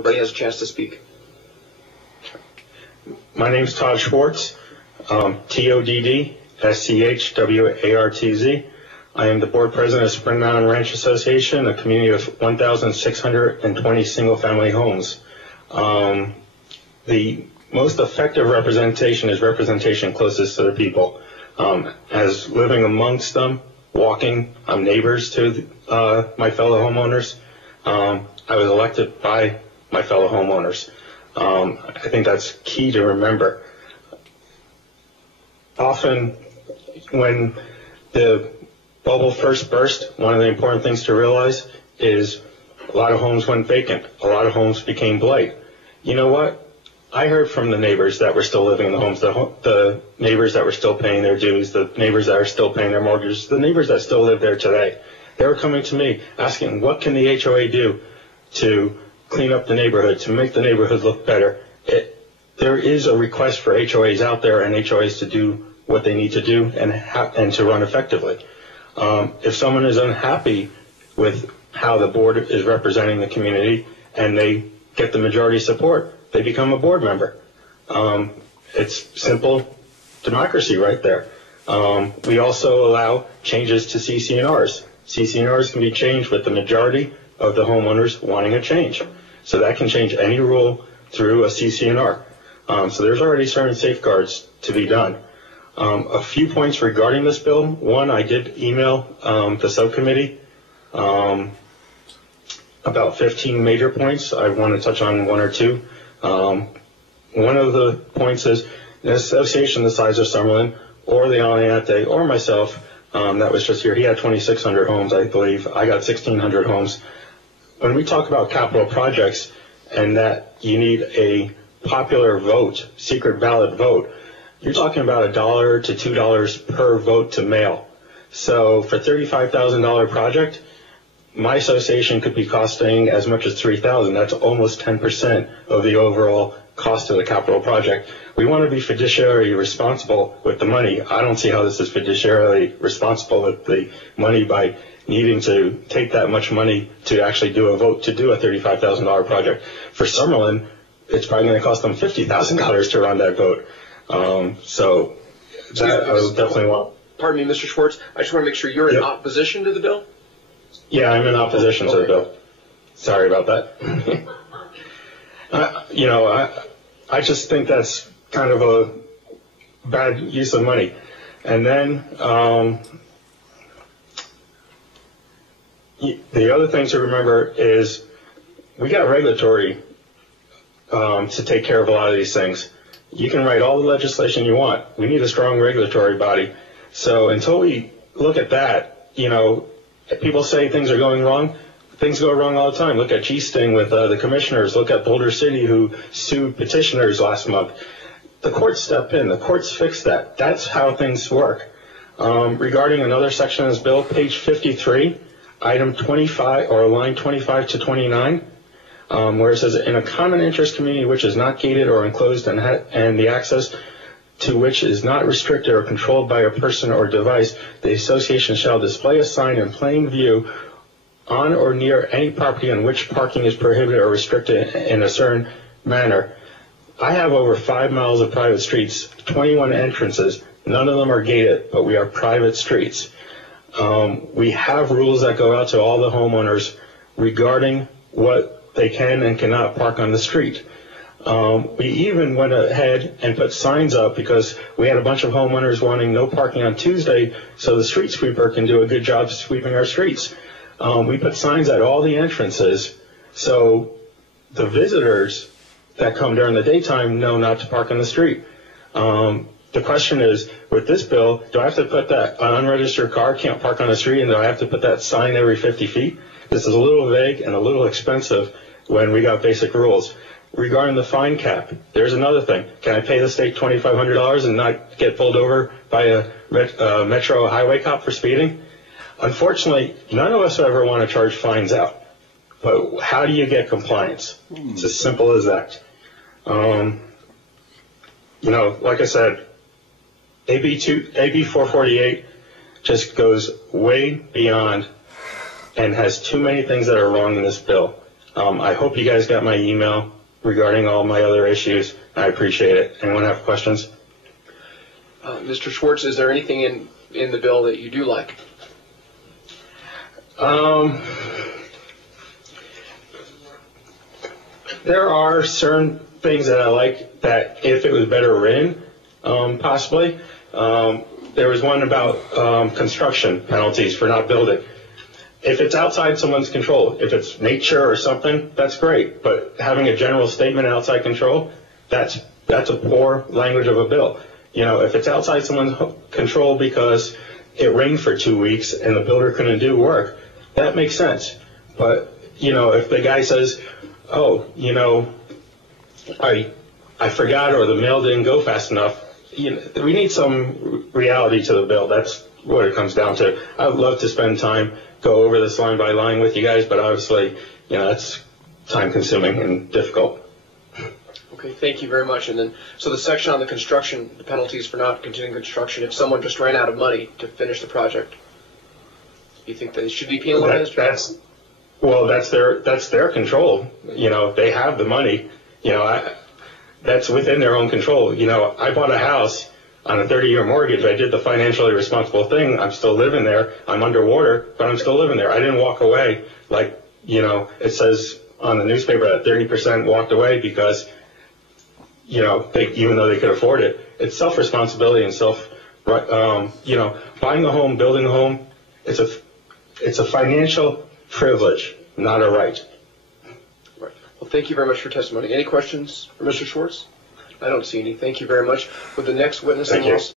Everybody has a chance to speak. My name's Todd Schwartz, TODD-SCHWARTZ. I am the board president of Spring Mountain Ranch Association, a community of 1,620 single-family homes. The most effective representation is representation closest to the people. As living amongst them, walking, I'm neighbors to my fellow homeowners. I was elected by my fellow homeowners. I think that's key to remember. Often when the bubble first burst, one of the important things to realize is a lot of homes went vacant. A lot of homes became blight. You know what? I heard from the neighbors that were still living in the homes, the neighbors that were still paying their dues, the neighbors that are still paying their mortgages, the neighbors that still live there today. They were coming to me asking, what can the HOA do to clean up the neighborhood, to make the neighborhood look better? There is a request for HOAs out there and HOAs to do what they need to do and to run effectively. If someone is unhappy with how the board is representing the community and they get the majority support, they become a board member. It's simple democracy right there. We also allow changes to CC&Rs. CC&Rs can be changed with the majority of the homeowners wanting a change. So that can change any rule through a CC&R. So there's already certain safeguards to be done. A few points regarding this bill. One, I did email the subcommittee about 15 major points. I want to touch on one or two. One of the points is an association the size of Summerlin or the Aliante or myself that was just here. He had 2,600 homes, I believe. I got 1,600 homes. When we talk about capital projects and that you need a popular vote, secret ballot vote, you're talking about $1 to $2 per vote to mail. So for $35,000 project, my association could be costing as much as $3,000. That's almost 10% of the overall cost of the capital project. We want to be fiduciarily responsible with the money. I don't see how this is fiduciarily responsible with the money by needing to take that much money to actually do a vote to do a $35,000 project. For Summerlin, it's probably going to cost them $50,000 to run that vote. So that I would definitely want. Pardon me, Mr. Schwartz. I just want to make sure you're in opposition to the bill? Yeah, I'm in opposition to the bill. Sorry about that. I just think that's kind of a bad use of money. And then the other thing to remember is we got regulatory to take care of a lot of these things. You can write all the legislation you want. We need a strong regulatory body. So until we look at that, people say things are going wrong. Things go wrong all the time. Look at G-Sting with the commissioners. Look at Boulder City, who sued petitioners last month. The courts step in. The courts fix that. That's how things work. Regarding another section of this bill, page 53, item 25, or line 25 to 29, where it says, in a common interest community which is not gated or enclosed and the access to which is not restricted or controlled by a person or device, the association shall display a sign in plain view on or near any property on which parking is prohibited or restricted in a certain manner. I have over 5 miles of private streets, 21 entrances. None of them are gated, but we are private streets. We have rules that go out to all the homeowners regarding what they can and cannot park on the street. We even went ahead and put signs up because we had a bunch of homeowners wanting no parking on Tuesday so the street sweeper can do a good job sweeping our streets. We put signs at all the entrances so the visitors that come during the daytime know not to park on the street. The question is, with this bill, do I have to put that an unregistered car can't park on the street, and do I have to put that sign every 50 feet? This is a little vague and a little expensive when we got basic rules. Regarding the fine cap, there's another thing. Can I pay the state $2,500 and not get pulled over by a metro highway cop for speeding? Unfortunately, none of us ever want to charge fines out. But how do you get compliance? It's as simple as that. Like I said, AB 448 just goes way beyond and has too many things that are wrong in this bill. I hope you guys got my email regarding all my other issues. I appreciate it. Anyone have questions? Mr. Schwartz, is there anything in the bill that you do like? There are certain things that I like that if it was better written, possibly. There was one about construction penalties for not building. If it's outside someone's control, if it's nature or something, that's great. But having a general statement outside control, that's a poor language of a bill. You know, if it's outside someone's control because it rained for 2 weeks and the builder couldn't do work, that makes sense. But, you know, if the guy says, oh, you know, I forgot or the mail didn't go fast enough, you know, we need some reality to the bill. That's what it comes down to. I would love to spend time, go over this line by line with you guys, but obviously, you know, that's time consuming and difficult. Okay, thank you very much. And then, so the section on the construction, the penalties for not continuing construction, if someone just ran out of money to finish the project, you think that it should be penalized? That's their control. You know, they have the money. You know, that's within their own control. You know, I bought a house on a 30-year mortgage. I did the financially responsible thing. I'm still living there. I'm underwater, but I'm still living there. I didn't walk away like, you know, it says on the newspaper that 30% walked away because, you know, even though they could afford it. It's self-responsibility and you know, buying a home, building a home, it's a financial privilege, not a right. Right. Well, thank you very much for testimony. Any questions for Mr. Schwartz? I don't see any. Thank you very much. With the next witness,